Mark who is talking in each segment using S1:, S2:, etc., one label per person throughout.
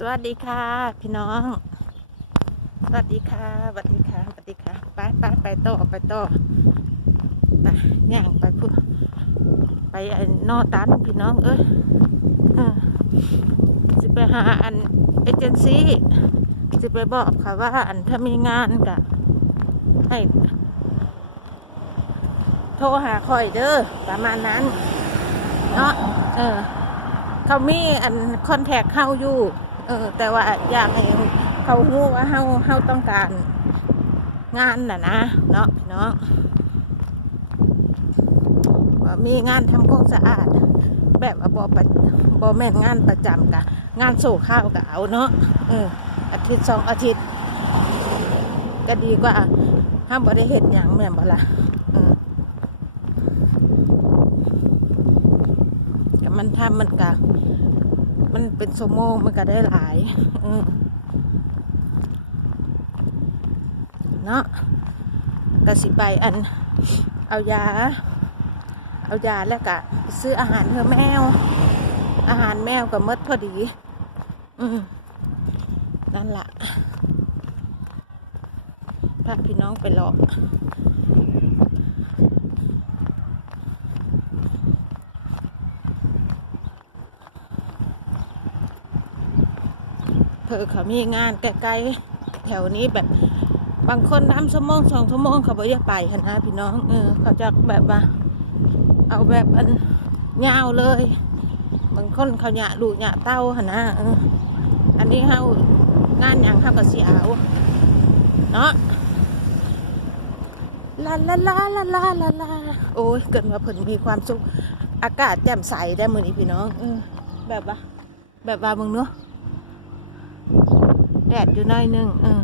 S1: สวัสดีค่ะ พี่น้อง สวัสดีค่ะสวัสดีค่ะสวัสดีค่ะ ไปไปไปโต่อไปโต่อไปย่างไปพูไปไอ้นอตันพี่น้องเอ้ยเออสิไปหาอันเอเจนซี่สิไปบอกค่ะว่าอันถ้ามีงานกะให้โทรหาคอยเด้อประมาณนั้น เนาะเออ เขามีอันคอนแทคเข้าอยู่ เออ แต่ว่าอยากให้เขารู้ว่าเฮาเฮาต้องการงานน่ะนะเนาะเนาะว่ามีงานทำความสะอาด แบบว่าบอประบอแม่นงานประจำกะ งานโซ่ข้าวกะเอาเนาะเอออาทิตย์สองอาทิตย์ ก็ดีกว่าห้ามบ่ได้เห็นอย่างแม่นบ่ละออก็มันทำมันก็ มันเป็นสมโมงมันก็ได้หลายเออเนาะกสิไปอัน เอายา เอายาแล้วก็ซื้ออาหารเพื่อแมว อาหารแมวก็หมดพอดี อืมนั่นละพาพี่น้องไปหลอก อเขามีงานใกล้ๆแถวนี้แบบบางคนน้ำชั่วโมงสองชั่วโมงเขาบ่อยากไปนะพี่น้องเออเขาจะแบบว่า เอาแบบอันยาวเลย บางคนเขาหยาดูหยาเต้าหนะเอออันนี้เขางานอย่างเขาก็สียเอาเนาะลาลาลาลาลาลาลาโอ้ยเกิดมาเพิ่นมีความสุขอากาศแจ่มใสได้มือนี้พี่น้องเออแบบว่าแบบว่ามึงเนาะ แดดอยู่หน้อยหนึงเออ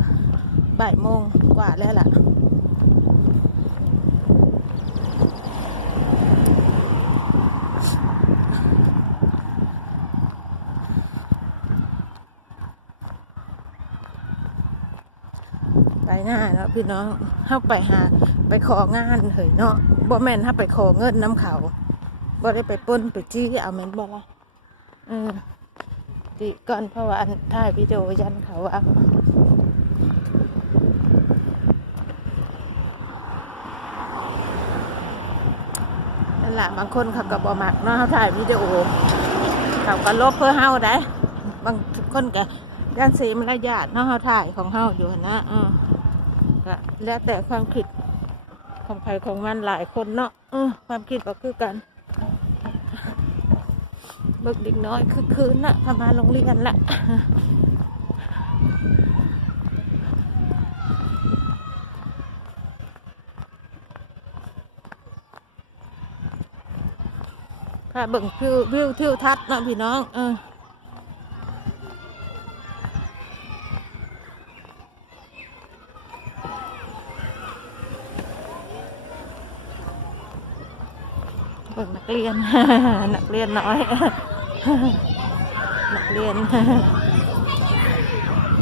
S1: บ่ายโมงกว่าแล้วล่ะ ไปงานเนาะพี่น้องเข้าไปหาไปของานเหยเนาะบ่แม่นถ้าไปขอเงินน้ำเขาบ่ได้ไปป้นไปจี้เอาแม่นบ่ละเออ ดีก่อนเพราะว่าอันถ่ายวิดีโอยันเขาว่านั่นแหละบางคนเขาก็บอมักเนาะเขาถ่ายวิดีโอเขาก็ลบเพื่อเฮาได้ บางคนแกย่านเสีมระยาทเนาะเขาถ่ายของเฮาอยู่นะออแล้วแต่ความคิดของใครของมันหลายคนเนาะความคิดก็คือกัน เบิกเด็กน้อยคือคืนน่ะพามาโรงเรียนละพาเบิ่งวิววิวทิวทัศน์เนาะพี่น้อง เออเบิ่งนักเรียน นักเรียนน้อย นักเรียน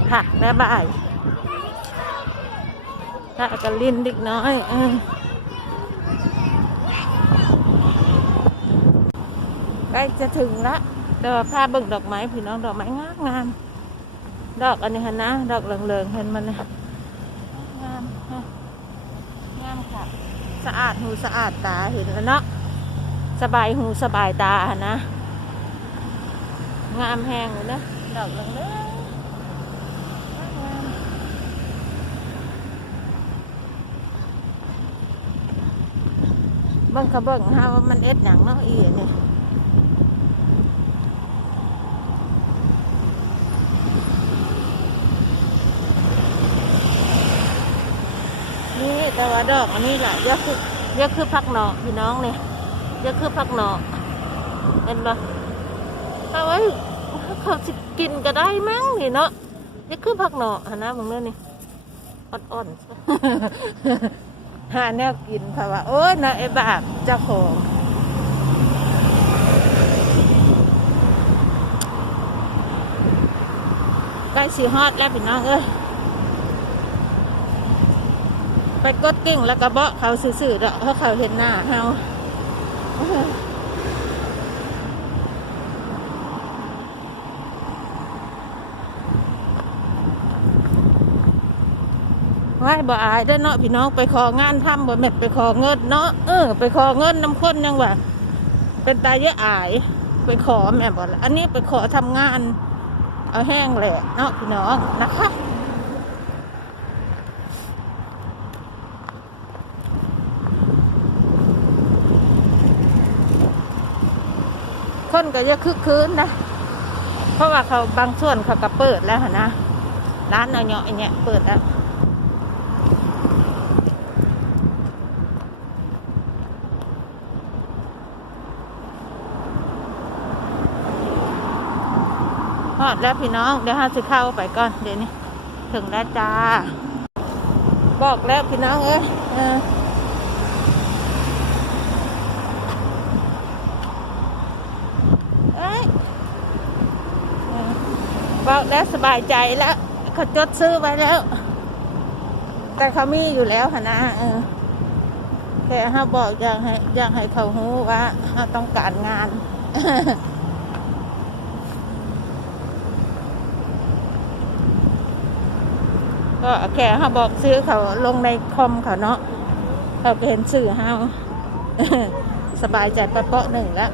S1: ผักแม่บ่ายถ้ากันลินเด็กน้อยใกล้จะถึงละเดี๋ยวพาเบิ่งดอกไม้พี่น้องดอกไม้งามงาม ดอกอันนี้ฮะนะ ดอกเหลืองๆเห็นมันนะงามฮะงามค่ะ สะอาดหูสะอาดตาเห็นแล้วเนาะสบายหูสบายตานะ งามแห้งเลยนะดอกเหลืองเลยเบิ่งเขาเบิ่งฮาว่ามันเอ็ดหยังเนาะอีนี่นี่แต่ว่าดอกอันนี้แหละเยอะคือเยอะคือผักหนอพี่น้องเนี่ยเยอะคือผักหนอเห็นปะ เอาไว้เขาสิกินก็ได้มั้งนี่เนาะนี่คือผักหน่อหานะมึงเนื้อนี่อ่อนๆหาแนวกินเพราะว่าโอ้ยนะไอ้บาปเจ้าของใกล้สีฮอดแล้วพี่น้องเอ้ยไปกดกิ่งแล้วก็เบาะเขาสื่อๆเดอเพราะเขาเห็นหน้าเฮา ว้าบ่อายได้เนาะพี่น้องไปของานทำบ่แม่นไปขอเงินเนาะเออไปขอเงินน้ำข้นยังว่าเป็นตาเยอะอาย ไปขอแม่บอกแล้วอันนี้ไปขอทำงาน เอาแห้งแหละเนาะพี่น้องนะคะคนก็จะคึกคืนนะ เพราะว่าเขาบางส่วนเขาก็เปิดแล้วนะ ร้านเอาเนาะไอเนี่ยเปิดแล้ว ฮอดแล้วพี่น้อง เดี๋ยวห้าสิเข้าไปก่อน เดี๋ยวนี้ ถึงแล้วจ้า บอกแล้วพี่น้องเอ้ยเออเอ้ยเอบอกแล้วสบายใจแล้วเขาจดซื้อไว้แล้ว แต่เขามีอยู่แล้วนะเออแค่เขาบอกอยากให้อยากให้เขารู้ว่าเขาต้องการงาน ก็แค่เขาบอกซื้อเขาลงในคอมเขาเนาะเขาเห็นสื่อเขาสบายใจไปเปาะหนึ่งแล้ว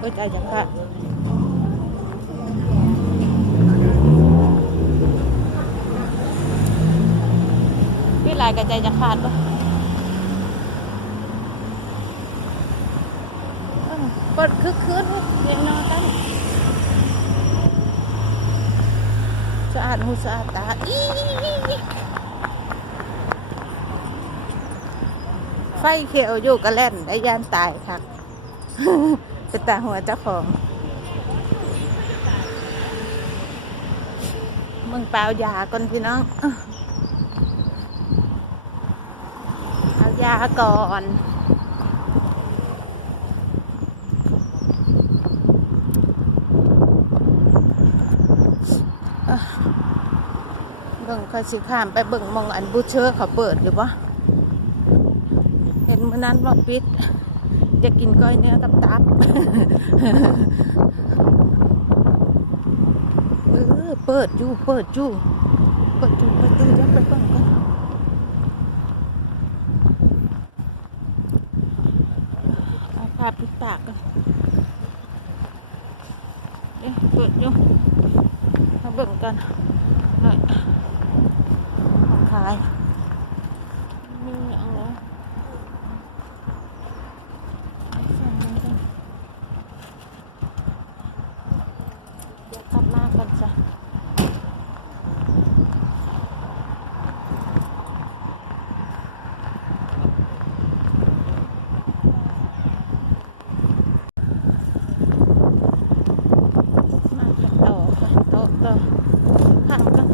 S1: ก็ใจจังค่ะพี่ลายกับใจจะขาดปะเปิดคึกคืนเรียนนอนกันสะอาดหูสะอาดตาอีไฟเขียวอยู่กระแล่นได้ยานตายค่ะเป็นตาหัวเจ้าของมึงเปล่ายาก่อนพี่น้องเอายาก่อน บิ่งเขาสิข้ามไปเบิ่งมองอันบูเชอร์เขาเปิดหรือปะเห็นมื่อนั้นว่าปิดจะกินก้อยเนื้อกับตับเออเปิดอยู่เปิดอยู่เปิดอยู่เปิดอยู่เดี๋ยวไปเบิ่งกันเอาผ้าปิดปากกันเอ๊ะเปิดอยู่มาเบิ่งกันหน่อยายมีอะไรเอาใส่มันกันเดี๋ยวกลับมาก่อนจ้ะมากันต่อค่ะโต๊ะต่อข้างกัน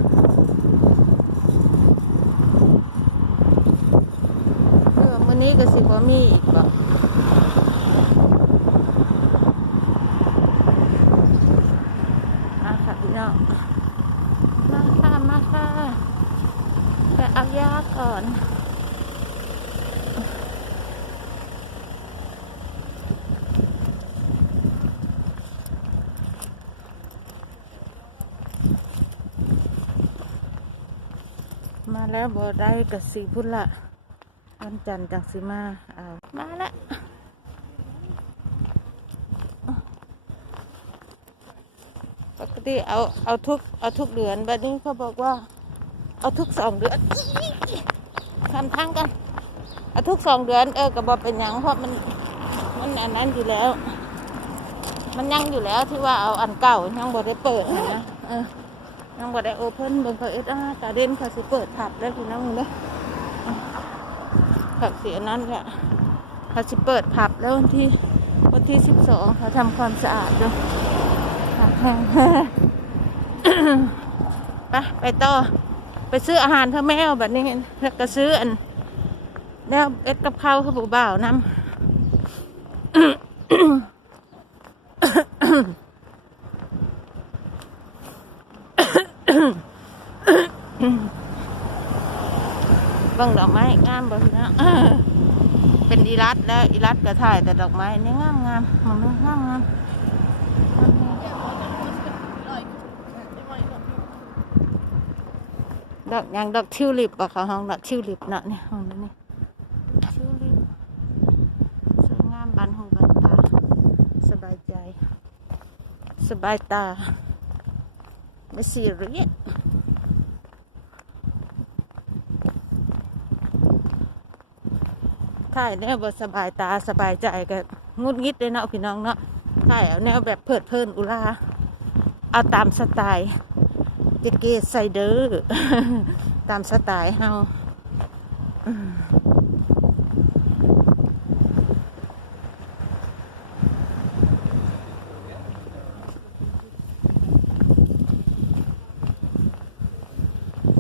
S1: เออมื้อนี้ ก็สิบ่มีอีกบ่มาค่ะพี่น้องมาค่ะมาค่ะไปเอายาก่อนมาแล้วบ่ได้กับสีพุ่นละ วันจันทร์จังสิมาเอามาแล้วปกติเอาเอาทุกเอาทุกเดือนแบบนี้เขาบอกว่า เอาทุกสองเดือนทำทั้งกันเอาทุกสองเดือนเออก็บอกเป็นยังเพราะมันมันอันนั้นอยู่แล้ว มันยังอยู่แล้วที่ว่าเอาอันเก่ายังบ่ได้เปิดนะเออยังบ่ได้โอเพ่นเบิ่งเขาเอ็ดอ่ากาเด่นเขาสิเปิดผับแล้วพี่น้องเด้อ ผับเสียนั้นแหละเขาสิเปิดผับแล้ววันที่วันที่สิบสองเขาทำความสะอาดด้วยผับแห้งไปไปต่อ ไปซื้ออาหารเธอแมวแบบนี้แล้วก็ซื้ออันแล้วเอ็ดกับข้าวเขาบุบ่าวนำ เบิ่งดอกไม้งามบ่พี่น้องเป็นอีรัดแล้วอีรัดก็ถ่ายแต่ดอกไม้นี่งามงามมันงามงามดอกยางดอกทิวลิปอกเขาห้องดอกทิวลิปเนาะเนี่ยห้องนั้นี่ทิวลิปสวยงามบานหูบานตาสบายใจ สบายตาไม่ซีเรียส ถ่ายแนวบสบายตาสบายใจก็งุดงิดเลยเนาะพี่น้องเนาะถ่ายเอาแนวแบบเพิดเพลินอุลาเอาตามสไตล์เกเกไซเดอร์ตามสไตล์เฮาอืม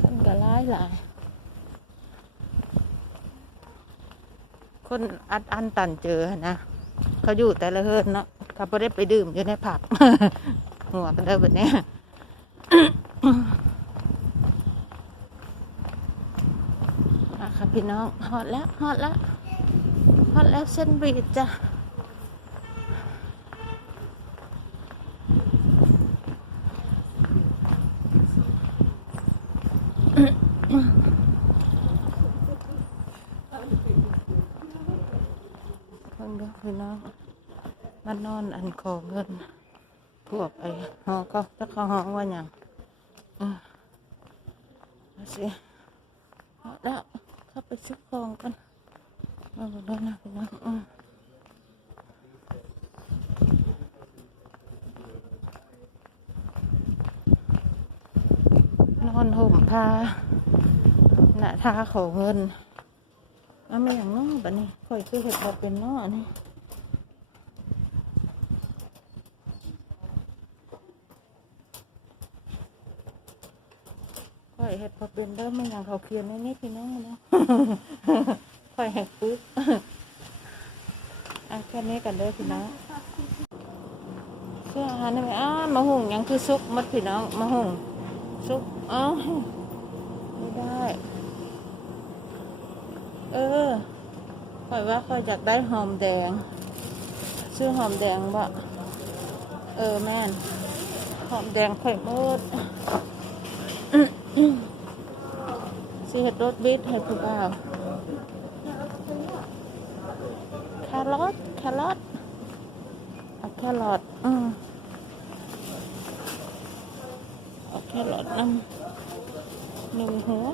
S1: คนก็หลายหลาย คนอัดอันตันเจอนะเขาอยู่แต่ละเฮิรนเนาะเขาไม่ได้ไปดื่มอยู่ในผับหัวกันเลยแบบนี้ค่ะพี่น้องฮอตแล้วฮอตแล้วฮอตแล้วเส้นบีดจ้ะ เพี่น้องมานอนอันขอเงิน พวกไอ้หอก็จะเขาหองว่าอย่างอือาสิเอาแล้วเข้าไปซื้อของกันมาบอกด้วยนะพี่น้องอืมนอนห่มผ้าหน้าทาขอเงินเอาไม่อย่างน้อบัดนี้ข่อยคือเห็ดบ่เป็นน้อนี่ ข่อยเห็ดบ่เป็นเด้อไม่อย่างเขาเคลียนในนี้พี่น้องนะข่อยแหกปุ๊บอะแค่นี้กันเด้อพี่น้องเสื้ออาหารนี่ไมอ้ามาหุงยังคือซุกมัดพี่น้องมาหุงซุกเอ้าไม่ได้ เออข่อยว่าข่อยอยากได้หอมแดง ซื้อหอมแดงบ่เออแม่นหอมแดงข่อยหมด สิเฮ็ดรสบิดให้ผู้บ่าวแครอทแครอทเอาแครอทอืมเอาแครอทนำหนึ่งหัว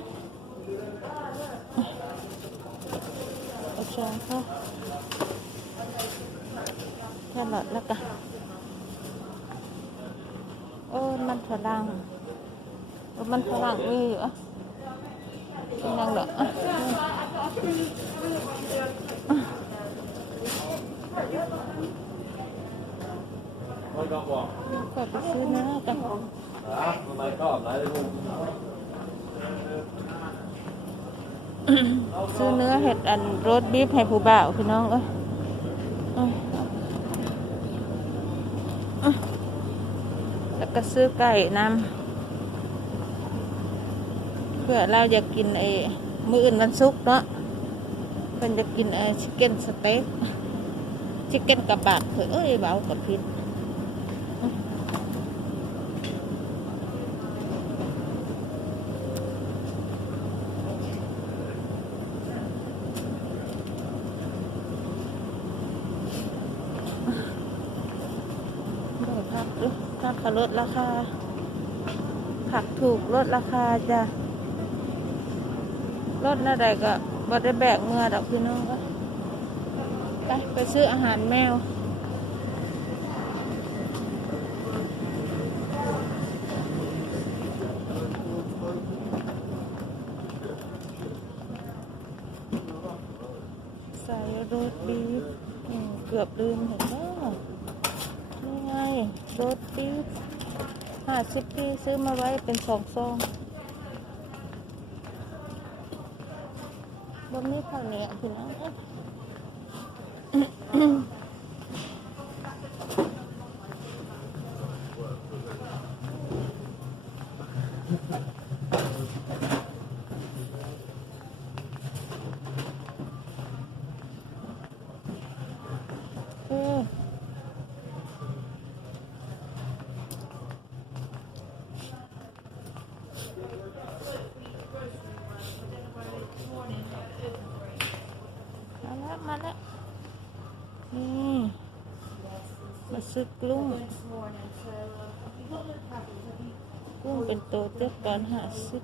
S1: เอาช้อนเข้าแค่หลอดแล้วกันโอ้มันฝรั่ง โอ้ยมันฝรั่งมีอยู่อะกินยังดอกอะอะ
S2: ไม่ก็บอก
S1: กดไปซื้อเนื้อกัน
S2: นะทำไมชอบอะไรลู
S1: ซื้อเนื้อเห็ดอันโรสบีฟให้ผู้บ่าวพี่น้องเอ้ยแล้วก็ซื้อไก่น้ำ เพื่อเราอยากกินไอ้มื้ออื่นวันศุกร์เนาะเพิ่นจะกินไอ้ชิคเก้นสเต็กชิคเก้นกับบาดเผื่อเอ้ยเบากดพิษผักดูพักก็ลดราคา ผักถูกลดราคาจ้ะ ลดหน้าใดก็บ่ได้แบกเมื่อดอกพี่น้องก็ไปไปซื้ออาหารแมวใส่โรสบีเกือบลืมเห็นแล้วนี่ไงโรสบีห้าสิบปีซื้อมาไว้เป็นสองซอง บ่มีข้าวเหนียวพี่น้องเอ้ยเออ ซื้อกุ้ง กุ้งเป็นตัวเจ็ดก่อนหาสิบ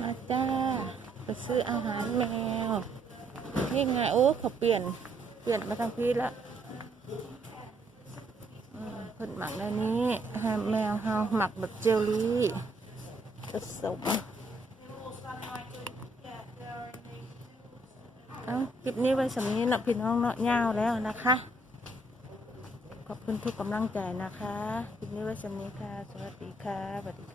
S1: มา จ้า ไปซื้ออาหารแมว นี่ไง โอ้เขาเปลี่ยน เปลี่ยนมาทางพีละเพิ่นหมักในนี้ให้แมวเฮาหมักแบบเจลลี่ผสมเอาคลิปนี้ไว้สำนี้เนาะพี่น้องเนาะยาวแล้วนะคะ ขอบคุณทุกกำลังใจนะคะ คลิปนี้ไว้สำนี้ค่ะ สวัสดีค่ะสวัสดี